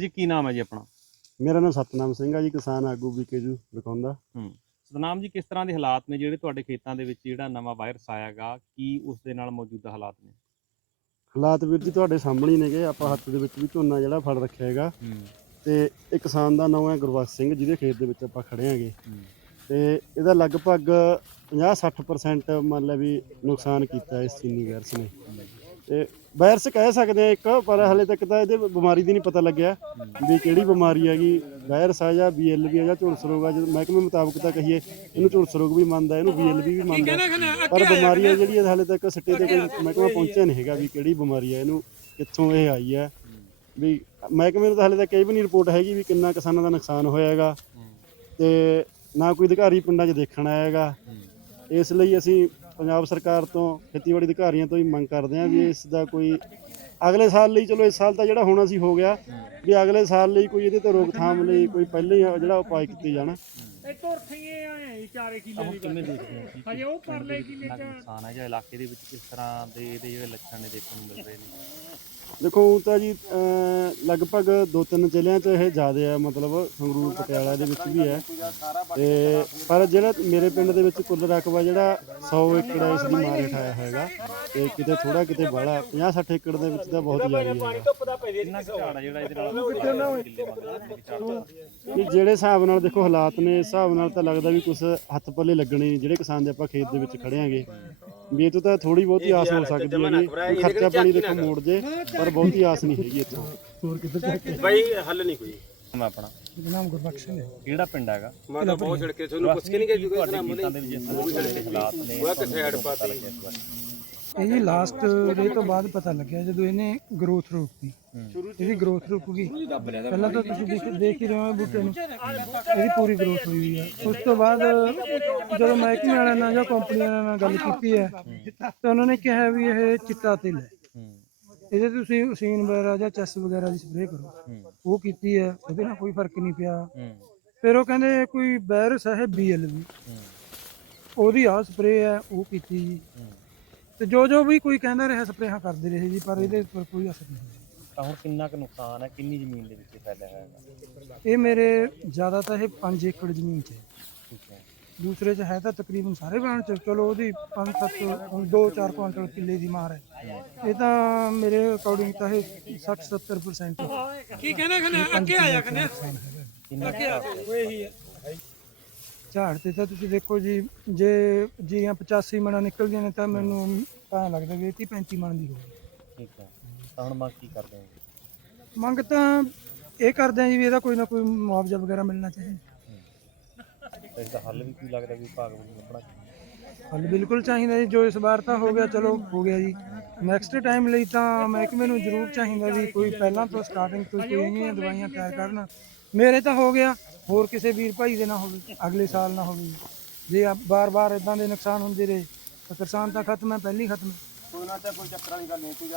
ਜੀ ਕੀ ਨਾਮ ਹੈ ਜੀ ਆਪਣਾ? ਮੇਰਾ ਨਾਮ ਸਤਨਾਮ ਸਿੰਘ ਆ ਜੀ ਕਿਸਾਨ ਆਗੂ ਵਿਕੇਜੂ ਲਖੌਂਦਾ ਸਤਨਾਮ ਜੀ ਕਿਸ ਤਰ੍ਹਾਂ ਦੇ ਹਾਲਾਤ ਨੇ ਜਿਹੜੇ ਤੁਹਾਡੇ ਖੇਤਾਂ ਦੇ ਵਿੱਚ ਜਿਹੜਾ ਨਵਾਂ ਵਾਇਰਸ ਆਇਆਗਾ ਕੀ ਉਸ ਦੇ ਨਾਲ ਮੌਜੂਦਾ ਹਾਲਾਤ ਨੇ? ਹਾਲਾਤ ਵੀਰ ਜੀ ਤੁਹਾਡੇ ਸਾਹਮਣੇ ਹੀ ਨੇਗੇ ਆਪਾਂ ਹੱਥ ਦੇ ਵਿੱਚ ਵੀ ਝੋਨਾ ਜਿਹੜਾ ਫੜ ਰੱਖਿਆ ਹੈਗਾ। ਤੇ ਇੱਕ ਕਿਸਾਨ ਦਾ ਨਾਮ ਹੈ ਗੁਰਬਖਸ਼ ਸਿੰਘ ਜਿਹਦੇ ਖੇਤ ਦੇ ਵਿੱਚ ਆਪਾਂ ਖੜੇ ਆਂਗੇ ਤੇ ਇਹਦਾ ਲਗਭਗ 50-60% ਮੰਨ ਲੈ ਵੀ ਨੁਕਸਾਨ ਕੀਤਾ ਇਸ ਚੀਨੀ ਵਾਇਰਸ ਨੇ। ਤੇ ਵਾਇਰਸ ਕਹਿ ਸਕਦੇ ਆ ਇੱਕ ਪਰ ਹਲੇ ਤੱਕ ਤਾਂ ਇਹਦੇ ਬਿਮਾਰੀ ਦੀ ਨਹੀਂ ਪਤਾ ਲੱਗਿਆ ਵੀ ਕਿਹੜੀ ਬਿਮਾਰੀ ਹੈਗੀ। ਵਾਇਰਸ ਆ ਜਾਂ ਬੀਐਲਵੀ ਆ ਜਾਂ ਝੁਲਸ ਰੋਗ ਆ ਜਦੋਂ ਮਹਿਕਮੇ ਮੁਤਾਬਕ ਤਾਂ ਕਹੀਏ ਇਹਨੂੰ ਝੁਲਸ ਰੋਗ ਵੀ ਮੰਨਦਾ ਇਹਨੂੰ ਬੀਐਲਵੀ ਵੀ ਮੰਨਦਾ। ਪਰ ਬਿਮਾਰੀ ਹੈ ਜਿਹੜੀ ਹਾਲੇ ਤੱਕ ਸਿੱਟੇ ਤੇ ਕੋਈ ਮਹਿਕਮਾ ਪਹੁੰਚਿਆ ਨਹੀਂ ਹੈਗਾ ਵੀ ਕਿਹੜੀ ਬਿਮਾਰੀ ਹੈ ਇਹਨੂੰ ਕਿੱਥੋਂ ਇਹ ਆਈ ਹੈ ਵੀ ਮਹਿਕਮੇ ਨੂੰ ਤਾਂ ਹਾਲੇ ਤੱਕ ਇਹ ਵੀ ਨਹੀਂ ਰਿਪੋਰਟ ਹੈਗੀ ਵੀ ਕਿੰਨਾ ਕਿਸਾਨਾਂ ਦਾ ਨੁਕਸਾਨ ਹੋਇਆ ਹੈਗਾ। ਤੇ ਨਾ ਕੋਈ ਅਧਿਕਾਰੀ ਪਿੰਡਾਂ 'ਚ ਦੇਖਣ ਆਇਆ ਹੈਗਾ। ਇਸ ਲਈ ਅਸੀਂ ਪੰਜਾਬ ਸਰਕਾਰ ਤੋਂ ਖੇਤੀਬਾੜੀ ਅਧਿਕਾਰੀਆਂ ਤੋਂ ਹੀ ਮੰਗ ਕਰਦੇ ਹਾਂ ਵੀ ਇਸ ਦਾ ਕੋਈ ਅਗਲੇ ਸਾਲ ਲਈ ਚਲੋ ਇਸ ਸਾਲ ਤਾਂ ਜਿਹੜਾ ਹੋਣਾ ਸੀ ਹੋ ਗਿਆ ਵੀ ਅਗਲੇ ਸਾਲ ਲਈ ਕੋਈ ਇਹਦੇ ਤੇ ਰੋਕਥਾਮ ਲਈ ਕੋਈ ਪਹਿਲੇ ਹੀ ਜਿਹੜਾ ਉਪਾਅ ਕੀਤੇ ਜਾਣ। ਇਹ ਤੁਰਥੀਏ ਆਏ ਚਾਰੇ ਕਿੱਲੇ ਦੀ ਕਿਵੇਂ ਦੇਖਦੇ ਹੋ। ਜੀ ਹਜੇ ਉਹ ਪਰਲੇ ਕਿੱਲੇ ਚ ਕੁ ਨੁਕਸਾਨ ਹੈ ਜਾਂ ਇਲਾਕੇ ਦੇ ਵਿੱਚ ਕਿਸ ਤਰ੍ਹਾਂ ਦੇ ਇਹਦੇ ਜਿਹੜੇ ਲੱਛਣ ਨੇ ਦੇਖਣ ਨੂੰ ਮਿਲ ਰਹੇ ਨੇ। ਦੇਖੋ ਊਂ ਤਾਂ ਜੀ ਅਮ ਲਗਭਗ ਦੋ ਤਿੰਨ ਜ਼ਿਲ੍ਹਿਆਂ 'ਚ ਇਹ ਜ਼ਿਆਦਾ ਹੈ ਮਤਲਬ ਸੰਗਰੂਰ ਪਟਿਆਲਾ ਦੇ ਵਿੱਚ ਵੀ ਹੈ। ਤੇ ਪਰ ਜਿਹੜਾ ਮੇਰੇ ਪਿੰਡ ਦੇ ਵਿੱਚ ਕੁੱਲ ਰਕਬਾ ਜਿਹੜਾ 100 ਏਕੜ ਹੈ ਇਸ ਦੀ ਮਾਰ ਹੇਠ ਆਇਆ ਹੈਗਾ। ਤੇ ਕਿਤੇ ਥੋੜਾ ਕਿਤੇ ਬਾਹਲਾ 50 60 ਏਕੜ ਦੇ ਵਿੱਚ ਤਾਂ ਬਹੁਤ ਜ਼ਿਆਦਾ ਕਿੰਨਾ ਕੁ ਆ ਜਿਹੜਾ ਹਿਸਾਬ ਨਾਲ ਦੇਖੋ ਹਾਲਾਤ ਨੇ ਇਸ ਹਿਸਾਬ ਨਾਲ ਤਾਂ ਲੱਗਦਾ ਵੀ ਕੁਝ ਹੱਥ ਪੱਲੇ ਲੱਗਣੇ ਜਿਹੜੇ ਕਿਸਾਨ ਦੇ ਆਪਾਂ ਖੇਤ ਦੇ ਵਿੱਚ ਖੜੇ ਆਂਗੇ। ਵੀ ਇਹ ਤੋਂ ਤਾਂ ਥੋੜੀ ਬਹੁਤੀ ਆਸ ਹੋ ਸਕਦੀ ਹੈ ਜੀ ਖਰਚਾ ਪਾਣੀ ਦੇਖੋ ਮੋੜ ਜੇ ਪਰ ਬਹੁਤੀ ਆਸ ਨਹੀਂ ਹੈਗੀ ਇੱਥੋਂ। ਬਾਈ ਹੱਲ ਨਹੀਂ ਕੋਈ। ਮੈਂ ਆਪਣਾ। ਨਾਮ ਗੁਰਬਖਸ਼ ਸਿੰਘ ਕਿਹੜਾ ਪਿੰਡ ਹੈਗਾ? ਮੈਂ ਤਾਂ ਬਹੁਤ ਛਿੜਕੇ ਤੁਹਾਨੂੰ ਪੁੱਛ ਕੇ ਨਹੀਂ ਗਏ ਤੁਹਾਡੇ ਖੇਤਾਂ ਦੇ ਵਿੱਚ ਹਾਲਾਤ ਨੇ ਉਹ ਕਿ ਸਾਈਡ ਪਾਤੀ। ਇਹ ਜੀ ਲਾਸਟ ਡੇ ਤੋਂ ਬਾਅਦ ਪਤਾ ਲੱਗਿਆ ਜਦੋਂ ਇਹਨੇ ਗਰੋਥ ਰੋਕੀ ਇਹਦੀ ਗਰੋਥ ਰੁਕ ਗਈ। ਪਹਿਲਾਂ ਤਾਂ ਤੁਸੀਂ ਦੇਖ ਦੇਖ ਹੀ ਰਹੇ ਹੋ ਬੂਟੇ ਨੂੰ। ਇਹਦੀ ਪੂਰੀ ਗਰੋਥ ਹੋਈ ਹੋਈ ਹੈ ਉਸ ਤੋਂ ਬਾਅਦ ਜਦੋਂ ਮਹਿਕਮੇ ਵਾਲਿਆਂ ਨਾਲ ਜਾਂ ਕੰਪਨੀ ਵਾਲਿਆਂ ਨਾਲ ਗੱਲ ਕੀਤੀ ਹੈ ਤਾਂ ਉਹਨਾਂ ਨੇ ਕਿਹਾ ਵੀ ਇਹ ਚਿੱਟਾ ਤੇਲ ਹੈ। ਇਹਦੇ ਤੁਸੀਂ ਉਸੀਨ ਵਗੈਰਾ ਜਾਂ ਚੈਸ ਵਗੈਰਾ ਦੀ ਸਪਰੇਅ ਕਰੋ। ਉਹ ਕੀਤੀ ਹੈ ਉਹਦੇ ਨਾਲ ਕੋਈ ਫ਼ਰਕ ਨਹੀਂ ਪਿਆ। ਫਿਰ ਉਹ ਕਹਿੰਦੇ ਕੋਈ ਵਾਇਰਸ ਹੈ ਬੀਐਲਵੀ ਉਹਦੀ ਆ ਸਪਰੇਅ ਹੈ ਉਹ ਕੀਤੀ। ਜੀ ਤੇ ਜੋ ਜੋ ਵੀ ਕੋਈ ਕਹਿੰਦਾ ਰਿਹਾ ਸਪਰੇਹਾਂ ਕਰਦੇ ਰਹੇ ਜੀ ਪਰ ਇਹਦੇ ਉੱਪਰ ਕੋਈ ਅਸਰ ਨਹੀਂ ਹੋਇਆ। ਤਾਂ ਹੁਣ ਕਿੰਨਾ ਕੁ ਨੁਕਸਾਨ ਹੈ? ਕਿੰਨੀ ਜ਼ਮੀਨ ਦੇ ਵਿੱਚ ਇਹ ਫੈਲਿਆ ਹੋਇਆ ਹੈਗਾ? ਇਹ ਮੇਰੇ ਜ਼ਿਆਦਾ ਤਾਂ ਇਹ 5 ਏਕੜ ਜ਼ਮੀਨ 'ਚ ਹੈ। ਠੀਕ ਹੈ। ਦੂਸਰੇ 'ਚ ਹੈ ਤਾਂ ਤਕਰੀਬਨ ਸਾਰੇ ਬਣ ਚ। ਚਲੋ ਉਹਦੀ 5-7 2-4 ਕੁਇੰਟਲ ਕਿੱਲੇ ਦੀ ਮਾਰ ਹੈ। ਇਹ ਤਾਂ ਮੇਰੇ ਅਕੋਰਡਿੰਗ ਤਾਂ ਇਹ 60-70% ਕੀ ਕਹਿੰਦਾ ਕਹਿੰਦਾ ਅੱਗੇ ਆਇਆ ਕਹਿੰਦਾ ਕਿੰਨਾ ਕੁ ਝਾੜ ਤੇ ਤਾਂ ਤੁਸੀਂ ਦੇਖੋ ਜੀ ਜੇ ਜੀਆਂ 85 ਮਣਾ ਨਿਕਲਦੀਆਂ ਨੇ ਤਾਂ ਮੈਨੂੰ ਤਾਂ ਲੱਗਦਾ ਵੀ 30 35 ਮਣ ਦੀ ਹੋਊਗੀ। ਠੀਕ ਹੈ। ਤਾਂ ਹੁਣ ਮੰਗ ਕੀ ਕਰਦੇ ਹੋ? ਮੰਗ ਤਾਂ ਇਹ ਕਰਦੇ ਆ ਜੀ ਵੀ ਇਹਦਾ ਕੋਈ ਨਾ ਕੋਈ ਮੁਆਵਜ਼ਾ ਵਗੈਰਾ ਮਿਲਣਾ ਚਾਹੀਦਾ। ਤੇ ਇਸ ਦਾ ਹੱਲ ਵੀ ਕੀ ਲੱਗਦਾ ਵੀ ਵਿਭਾਗ ਵੱਲੋਂ ਲੱਭਣਾ ਹੱਲ ਬਿਲਕੁਲ ਚਾਹੀਦਾ ਜੀ ਜੋ ਇਸ ਵਾਰ ਤਾਂ ਹੋ ਗਿਆ ਚਲੋ ਹੋ ਗਿਆ ਜੀ। ਨੈਕਸਟ ਟਾਈਮ ਲਈ ਤਾਂ ਮਹਿਕਮੇ ਨੂੰ ਜ਼ਰੂਰ ਚਾਹੀਦਾ ਵੀ ਕੋਈ ਪਹਿਲਾਂ ਤੋਂ ਸਟਾਰਟਿੰਗ ਤੋਂ ਕੋਈ ਇੰਨੀਆਂ ਦਵਾਈਆਂ ਤਿਆਰ ਕਰਨ। ਮੇਰੇ ਤਾਂ ਹੋ ਗਿਆ, ਹੋਰ ਕਿਸੇ ਵੀਰ ਭਾਈ ਦੇ ਨਾ ਹੋਵੇ, ਅਗਲੇ ਸਾਲ ਨਾ ਹੋਵੇ। ਜੇ ਬਾਰ-ਬਾਰ ਇਦਾਂ ਦੇ ਨੁਕਸਾਨ ਹੁੰਦੇ ਰਹੇ, ਤਾਂ ਕਿਸਾਨ ਤਾਂ ਖਤਮ ਹੈ, ਪਹਿਲੀ ਖਤਮ ਹੈ। ਉਹਨਾਂ ਤੇ ਕੋਈ ਚੱਕਰਾਂ ਦੀ ਗੱਲ ਨਹੀਂ, ਕੋਈ